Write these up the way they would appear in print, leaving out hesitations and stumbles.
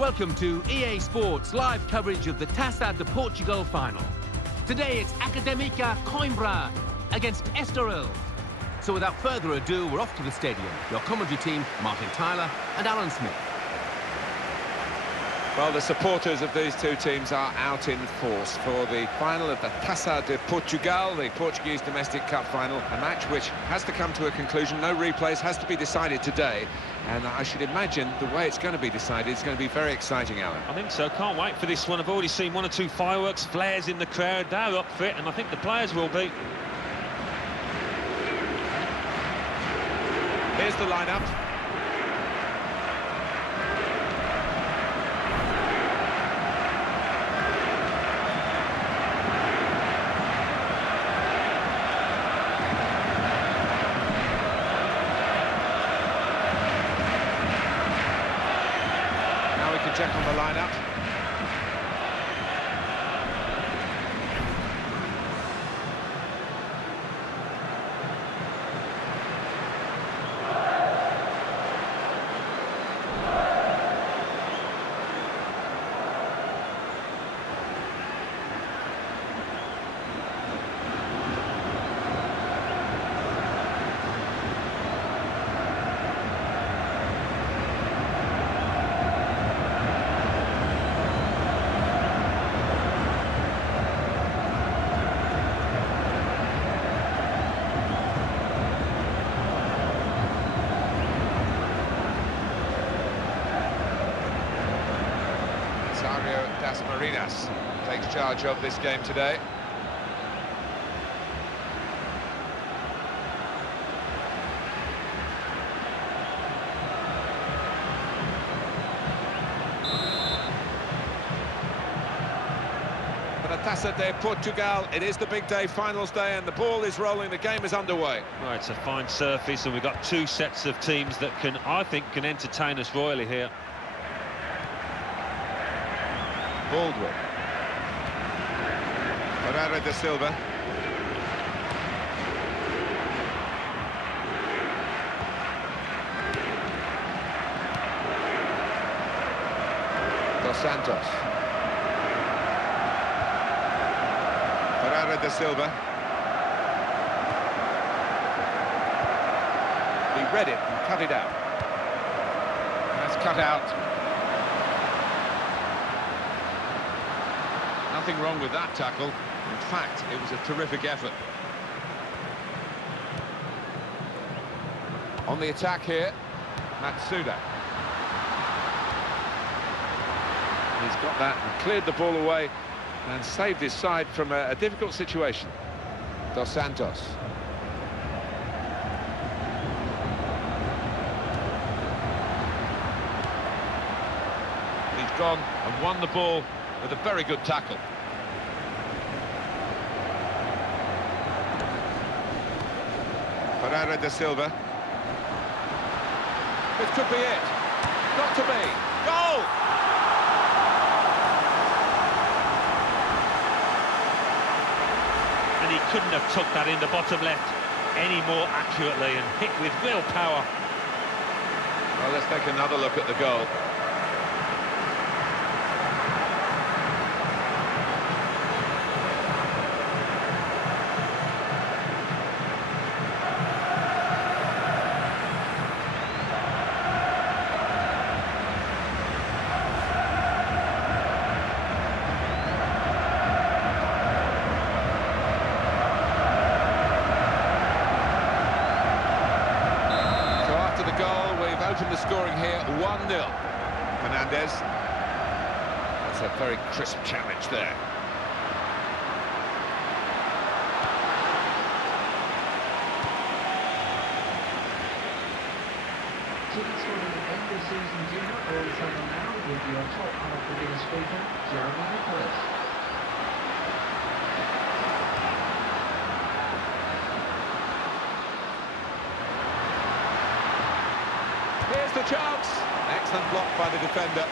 Welcome to EA Sports live coverage of the Taça de Portugal final. Today it's Académica Coimbra against Estoril. So without further ado, we're off to the stadium. Your commentary team, Martin Tyler and Alan Smith. Well, the supporters of these two teams are out in force for the final of the Taça de Portugal, the Portuguese domestic cup final, a match which has to come to a conclusion. No replays, has to be decided today. And I should imagine the way it's going to be decided is going to be very exciting, Alan. I think so. Can't wait for this one. I've already seen one or two fireworks, flares in the crowd. They're up for it, and I think the players will be. Here's the lineup. Check on the lineup. Takes charge of this game today. For the Taça de Portugal, it is the big day, finals day, and the ball is rolling, the game is underway. Well, it's a fine surface, and we've got two sets of teams that I think can entertain us royally here. Baldwin. Ferreira da Silva. Dos Santos. Ferreira da Silva. He read it and cut it out. That's cut out. Nothing wrong with that tackle. In fact, it was a terrific effort. On the attack here, Matsuda. He's got that and cleared the ball away and saved his side from a difficult situation. Dos Santos. He's gone and won the ball with a very good tackle. Ferreira da Silva. This could be it. Not to be. Goal! And he couldn't have tucked that in the bottom left any more accurately and hit with real power. Well, let's take another look at the goal. Open the scoring here, 1-0. Fernandez. That's a very crisp challenge there. Tickets for the end of season dinner or summer now with your top half of the speaker, Jeremy Nicholas. Here's the chance. Excellent block by the defender.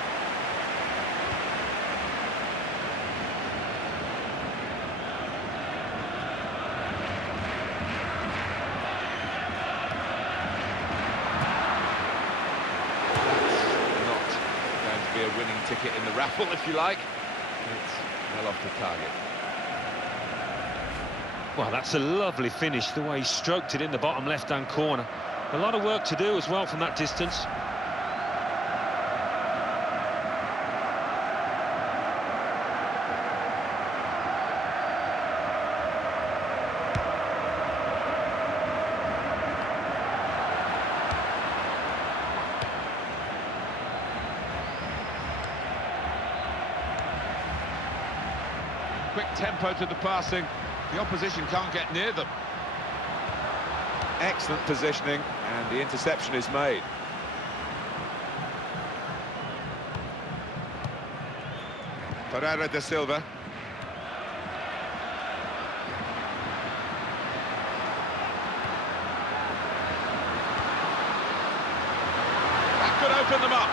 be a winning ticket in the raffle, if you like. It's well off the target. Well, that's a lovely finish, the way he stroked it in the bottom left-hand corner. A lot of work to do as well from that distance. Quick tempo to the passing. The opposition can't get near them. Excellent positioning, and the interception is made. Pereira da Silva. That could open them up.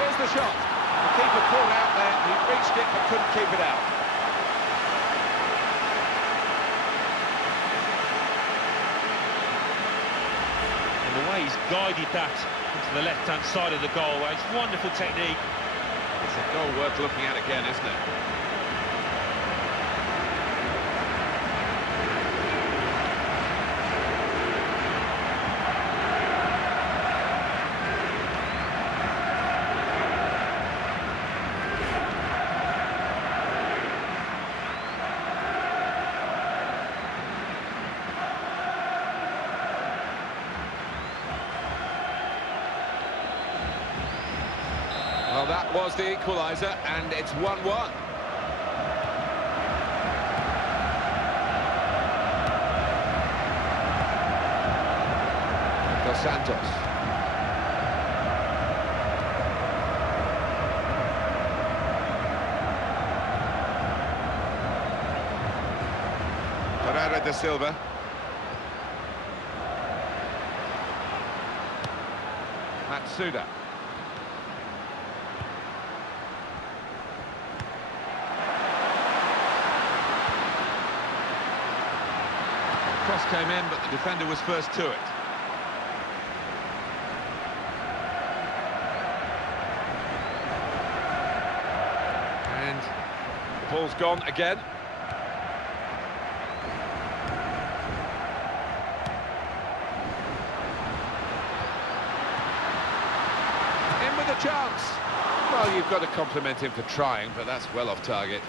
Here's the shot. The keeper caught out there. He reached it but couldn't keep it out. And the way he's guided that into the left-hand side of the goal, it's wonderful technique. It's a goal worth looking at again, isn't it? Well, that was the equaliser, and it's 1-1. Dos Santos. Pereira da Silva. Matsuda. Cross came in, but the defender was first to it. And the ball's gone again. In with a chance. Well, you've got to compliment him for trying, but that's well off target.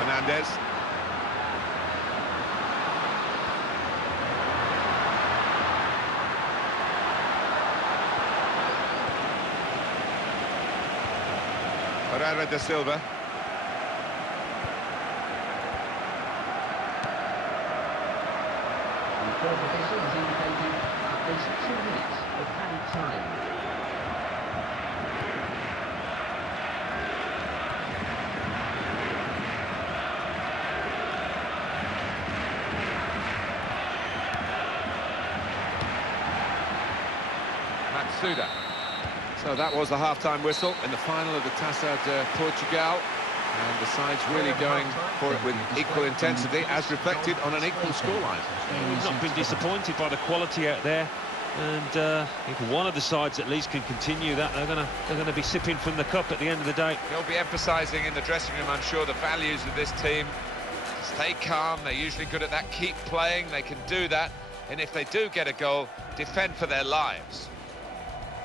Fernandez. Pereira da Silva. The court official has indicated at least 2 minutes of added time. Matsuda. So that was the half-time whistle in the final of the Taça de Portugal, and the side's really going for it with equal intensity, as reflected on an equal scoreline. We've not been disappointed by the quality out there, and if one of the sides at least can continue that, they're gonna be sipping from the cup at the end of the day. They'll be emphasising in the dressing room, I'm sure, the values of this team. Stay calm. They're usually good at that. Keep playing. They can do that, and if they do get a goal, defend for their lives.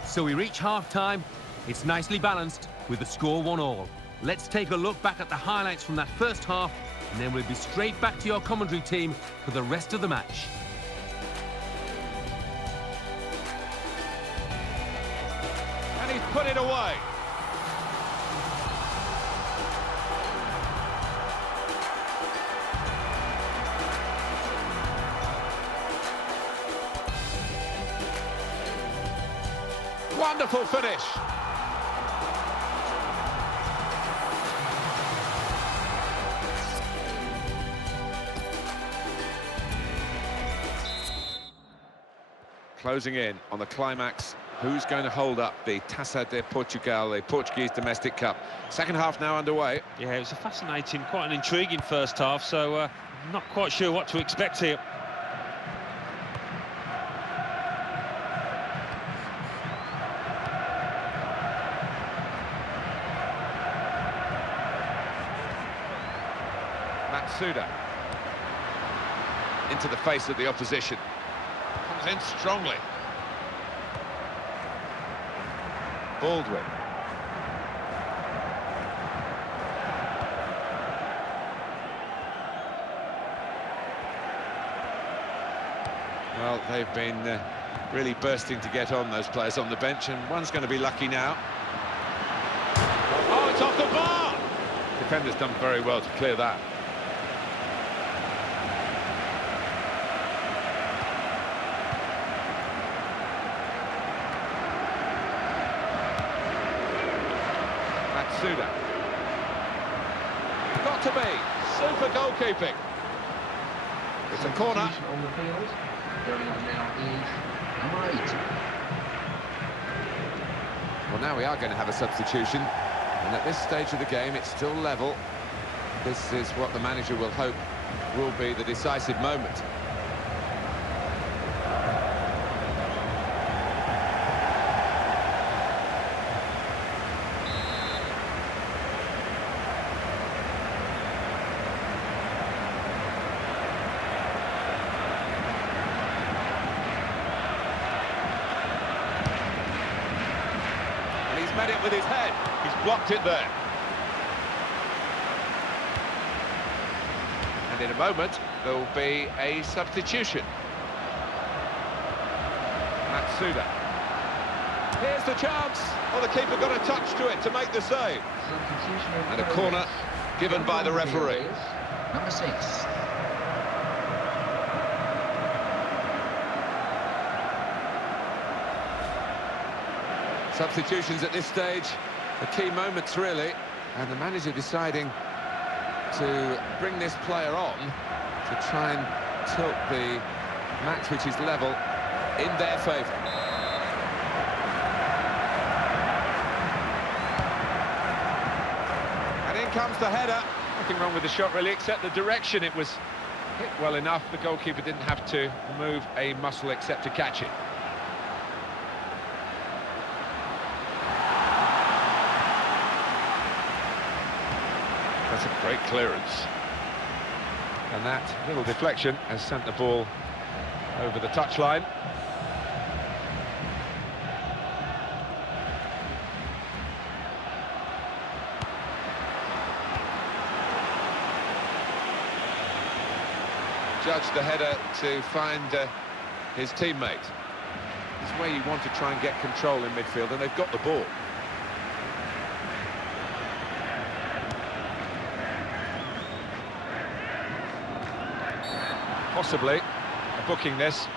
So we reach half-time. It's nicely balanced with the score 1-1. Let's take a look back at the highlights from that first half, and then we'll be straight back to your commentary team for the rest of the match. put it away. Wonderful finish. Closing in on the climax. Who's going to hold up the Taça de Portugal, the Portuguese Domestic Cup? Second half now underway. Yeah, it was a fascinating, quite an intriguing first half, so I'm not quite sure what to expect here. Matsuda into the face of the opposition. Comes in strongly. Baldwin. Well, they've been really bursting to get on, those players on the bench, and one's going to be lucky now. Oh, it's off the bar! Defender's done very well to clear that. Matsuda. Got to be. Super goalkeeping. It's a corner. On the field. Going on now is number 8. Well, now we are going to have a substitution. And at this stage of the game, it's still level. This is what the manager will hope will be the decisive moment. Met it with his head. He's blocked it there. And in a moment, there will be a substitution. Matsuda. Here's the chance. Oh, the keeper got a touch to it to make the save. And a corner given by the referee. Number 6. Substitutions at this stage, the key moments really, and the manager deciding to bring this player on to try and tilt the match, which is level, in their favour. And in comes the header. Nothing wrong with the shot really, except the direction. It was hit well enough. The goalkeeper didn't have to move a muscle except to catch it. That's a great clearance. And that little deflection has sent the ball over the touchline. Judge the header to find his teammate. It's where you want to try and get control in midfield, and they've got the ball. Possibly booking this.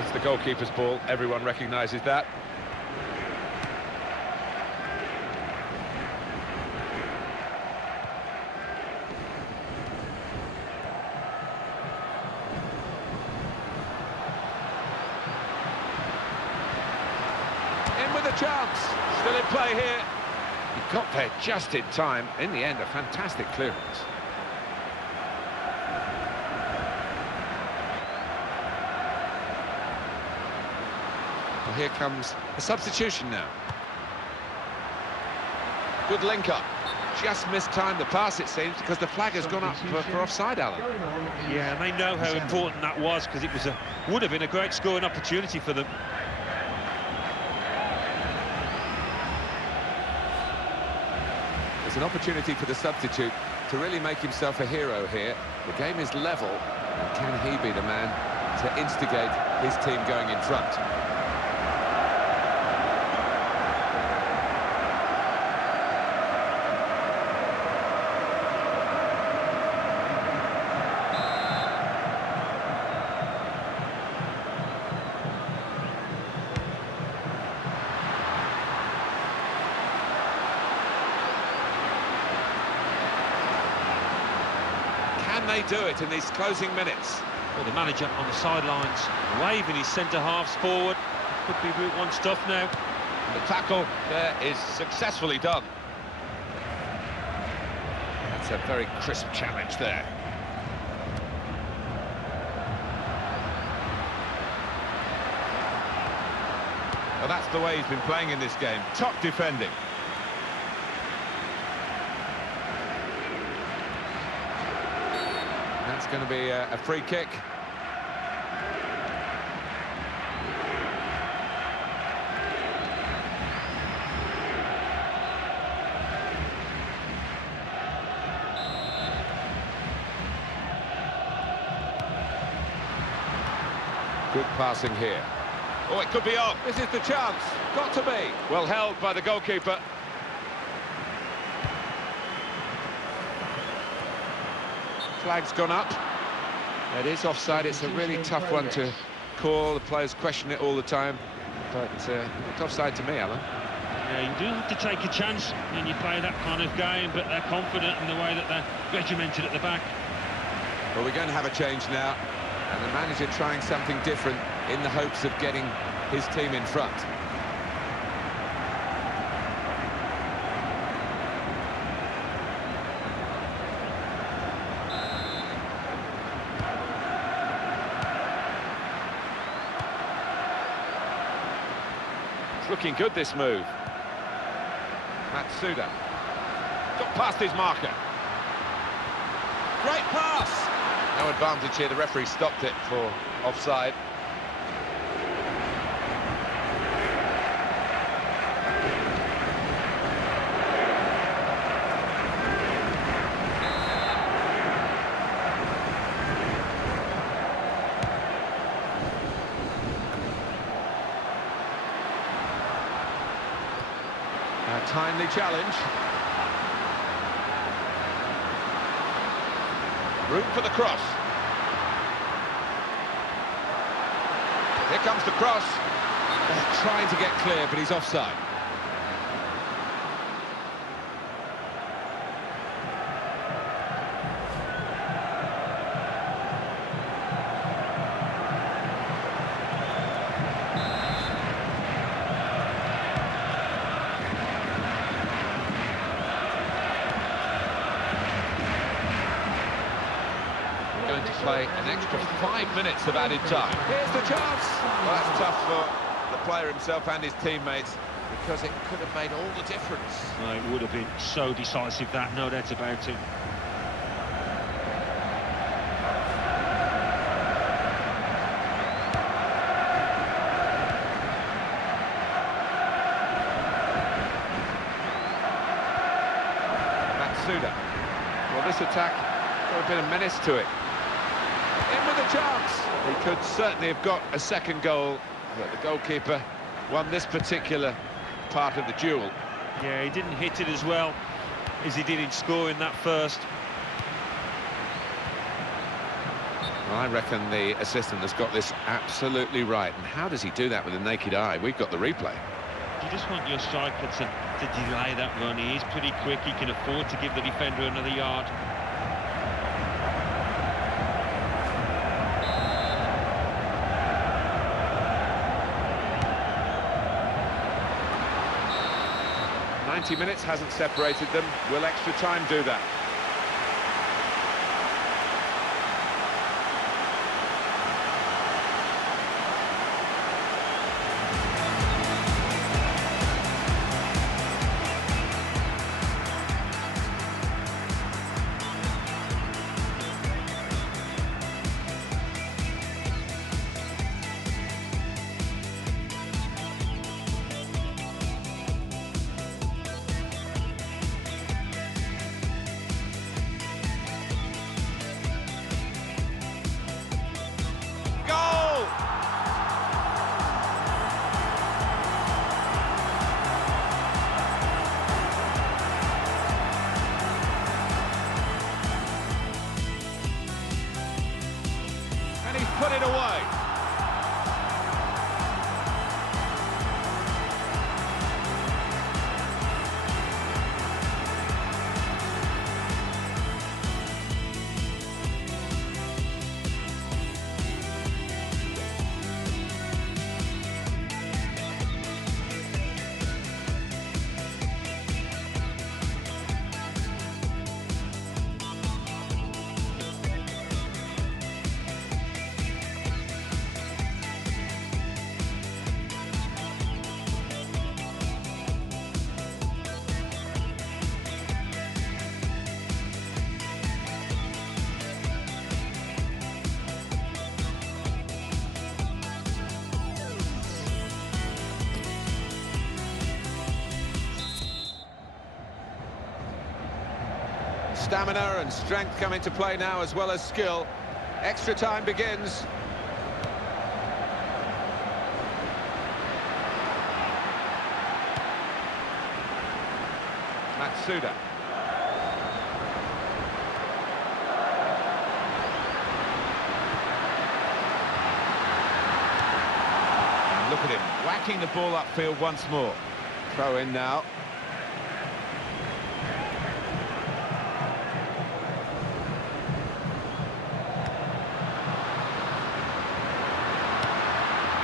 It's the goalkeeper's ball, everyone recognises that. Chance, still in play here. He got there just in time. In the end, a fantastic clearance. Well, here comes a substitution now. Good link up. Just mistimed the pass, it seems, because the flag has gone up for offside, Alan. Yeah, and they know how important that was, because it was would have been a great scoring opportunity for them. It's an opportunity for the substitute to really make himself a hero here. The game is level, and can he be the man to instigate his team going in front? Can they do it in these closing minutes? Well, the manager on the sidelines, waving his centre-halves forward. Could be Route 1 stuff now. The tackle there is successfully done. That's a very crisp challenge there. Well, that's the way he's been playing in this game. Top defending. That's going to be a free kick. Good passing here. Oh, it could be on. This is the chance. Got to be. Well held by the goalkeeper. Flag's gone up. It is offside. It's a really tough one to call. The players question it all the time. But it's offside to me, Alan. Yeah, you do have to take a chance when you play that kind of game, but they're confident in the way that they're regimented at the back. Well, we're going to have a change now. And the manager trying something different in the hopes of getting his team in front. It's looking good, this move. Matsuda. Got past his marker. Great pass! No advantage here, the referee stopped it for offside. A timely challenge. Room for the cross. Here comes the cross. They're trying to get clear, but he's offside. Play an extra 5 minutes of added time. Here's the chance. Well, that's tough for the player himself and his teammates, because it could have made all the difference. Well, it would have been so decisive, that, no doubt about it. Matsuda. Well, this attack got a bit of menace to it. In with a chance. He could certainly have got a second goal, but the goalkeeper won this particular part of the duel. Yeah, he didn't hit it as well as he did in scoring that first. Well, I reckon the assistant has got this absolutely right. And how does he do that with the naked eye? We've got the replay. You just want your striker to delay that run. He is pretty quick. He can afford to give the defender another yard. Minutes hasn't separated them. Will extra time do that? Stamina and strength come into play now, as well as skill. Extra time begins. Matsuda. And look at him, whacking the ball upfield once more. Throw in now.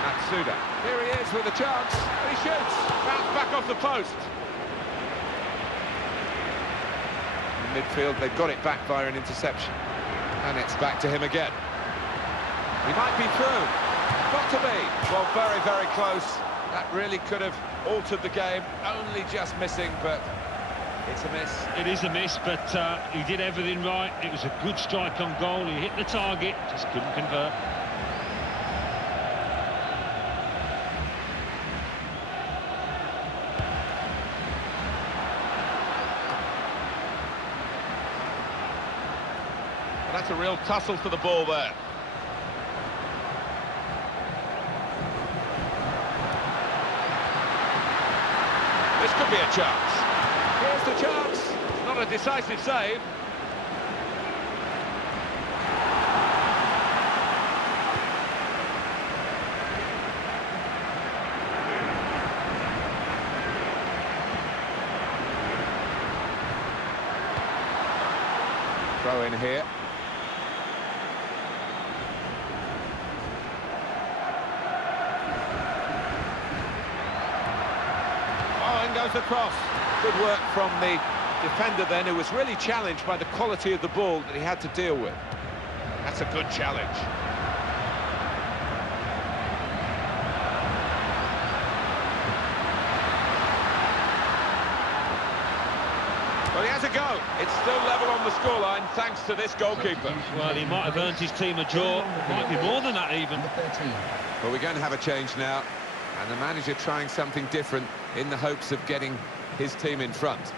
Matsuda. Here he is with a chance. He shoots. Bounce back off the post. Midfield, they've got it back via an interception. And it's back to him again. He might be through. Got to be. Well, very, very close. That really could have altered the game. Only just missing, but it's a miss. It is a miss, but he did everything right. It was a good strike on goal. He hit the target, just couldn't convert. That's a real tussle for the ball there. This could be a chance. Here's the chance. Not a decisive save. Throw in here. Goes across. Good work from the defender then, who was really challenged by the quality of the ball that he had to deal with. That's a good challenge. Well, he has a go. It's still level on the scoreline thanks to this goalkeeper. Well, he might have earned his team a draw. Might be more than that even. Well, we're going to have a change now. And the manager trying something different in the hopes of getting his team in front.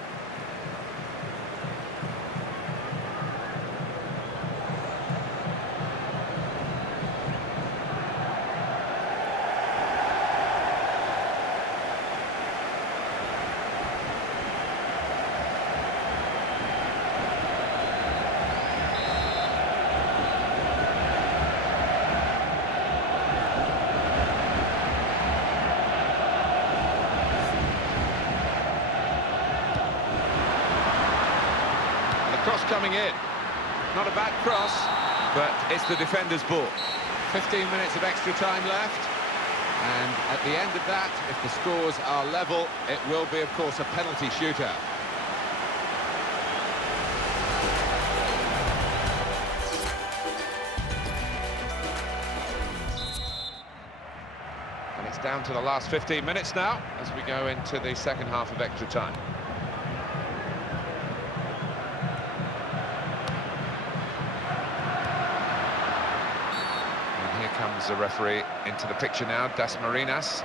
Cross coming in. Not a bad cross, but it's the defender's ball. 15 minutes of extra time left. And at the end of that, if the scores are level, it will be, of course, a penalty shootout. And it's down to the last 15 minutes now, as we go into the second half of extra time. Comes the referee into the picture now, Das Marinas.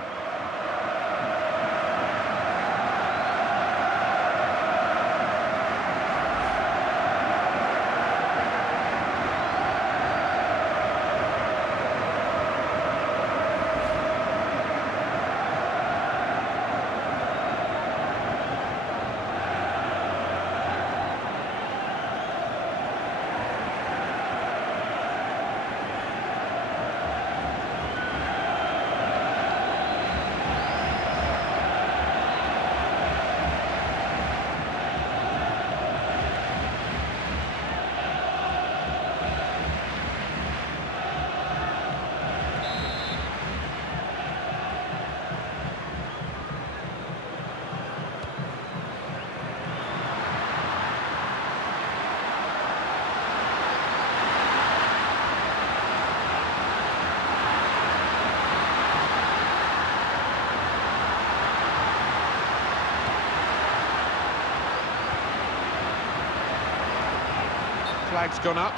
Flag's gone up.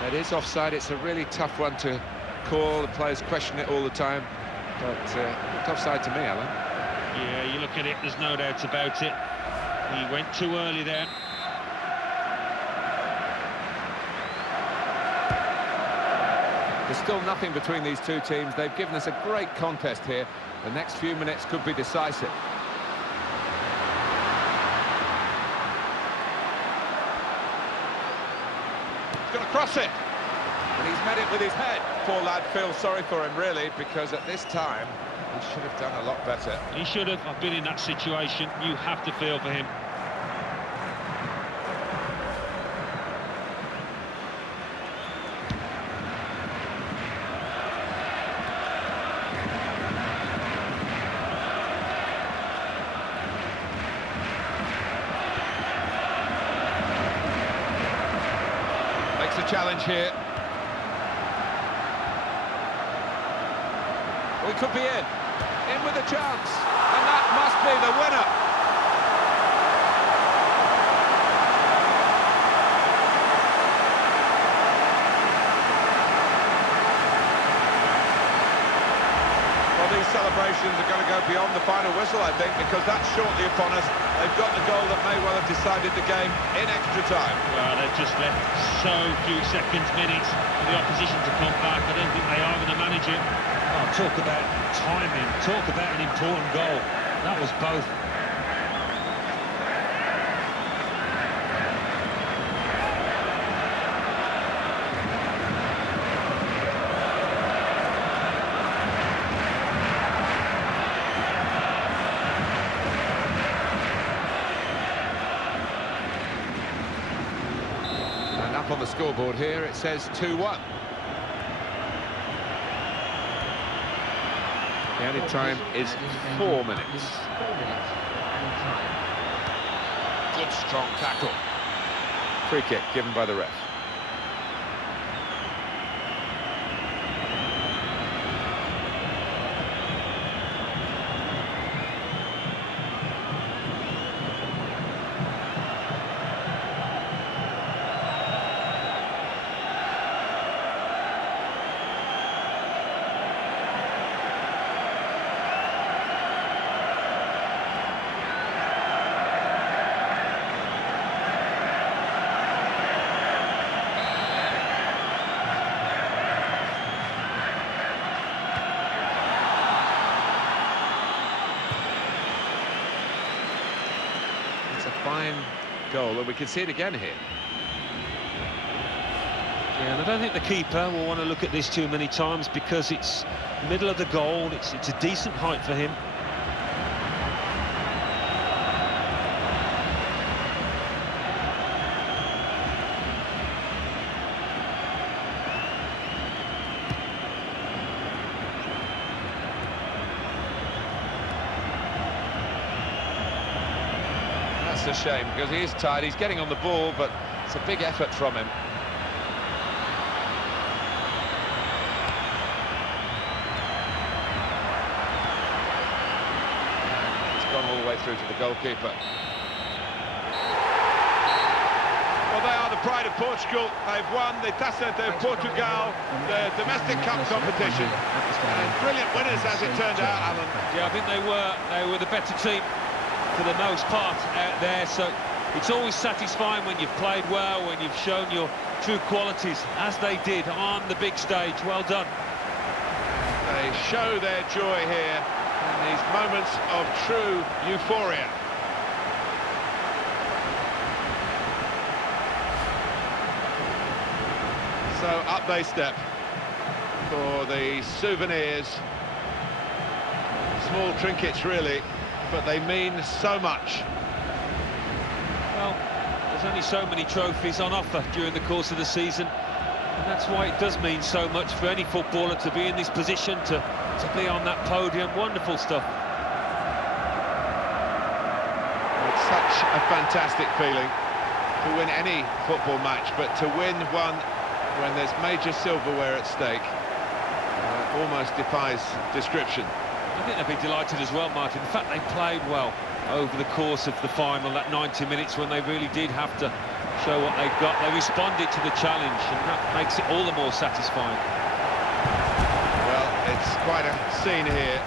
That is offside. It's a really tough one to call. The players question it all the time. But looked offside to me, Alan. Yeah, you look at it, there's no doubt about it. He went too early there. There's still nothing between these two teams. They've given us a great contest here. The next few minutes could be decisive. He's going to cross it. And he's met it with his head. Poor lad feels sorry for him, really, because at this time, he should have done a lot better. He should have. I've been in that situation. You have to feel for him. Makes a challenge here. We could be in with a chance, and that must be the winner. Well, these celebrations are going to go beyond the final whistle, I think, because that's shortly upon us. They've got the goal that may well have decided the game in extra time. Well, they've just left so few seconds, minutes for the opposition to come back. I don't think they are going to manage it. Oh, talk about timing, talk about an important goal. That was both. And up on the scoreboard here, it says 2-1. The added time is 4 minutes. Good strong tackle. Free kick given by the ref. Fine goal, and we can see it again here. Yeah, and I don't think the keeper will want to look at this too many times because it's middle of the goal. It's a decent height for him. That's a shame, because he is tired. He's getting on the ball, but it's a big effort from him. It's gone all the way through to the goalkeeper. Well, they are the pride of Portugal. They've won the Taça de Portugal, the domestic cup competition. And brilliant winners, as it turned out, Alan. Yeah, I think they were the better team for the most part out there, so it's always satisfying when you've played well, when you've shown your true qualities, as they did on the big stage. Well done. They show their joy here in these moments of true euphoria. So up they step for the souvenirs. Small trinkets, really, but they mean so much. Well, there's only so many trophies on offer during the course of the season, and that's why it does mean so much for any footballer to be in this position, to be on that podium. Wonderful stuff. It's such a fantastic feeling to win any football match, but to win one when there's major silverware at stake almost defies description. I think they'll be delighted as well, Martin. In fact, they played well over the course of the final, that 90 minutes when they really did have to show what they got. They responded to the challenge, and that makes it all the more satisfying. Well, it's quite a scene here.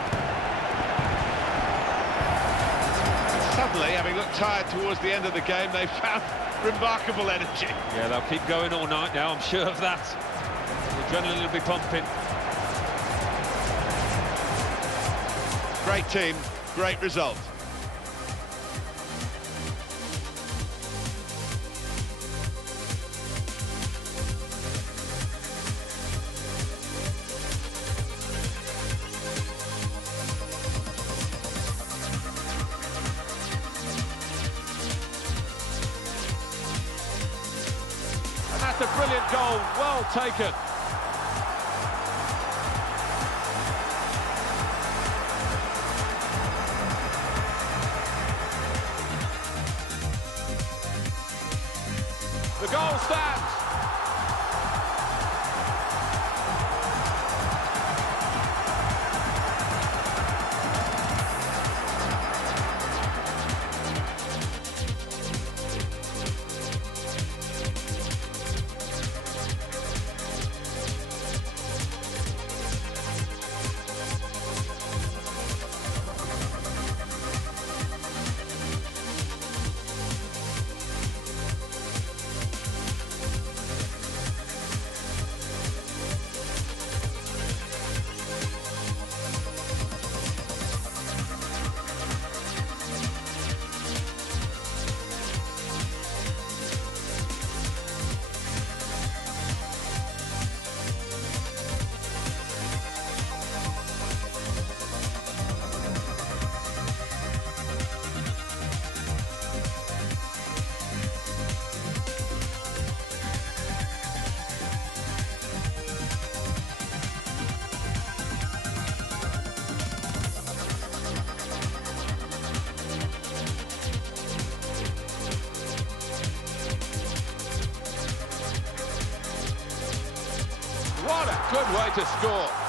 Suddenly, having looked tired towards the end of the game, they found remarkable energy. Yeah, they'll keep going all night now, I'm sure of that. We'll Adrenaline will be pumping. Great team, great result. And that's a brilliant goal, well taken. The goal stands. What a good way to score.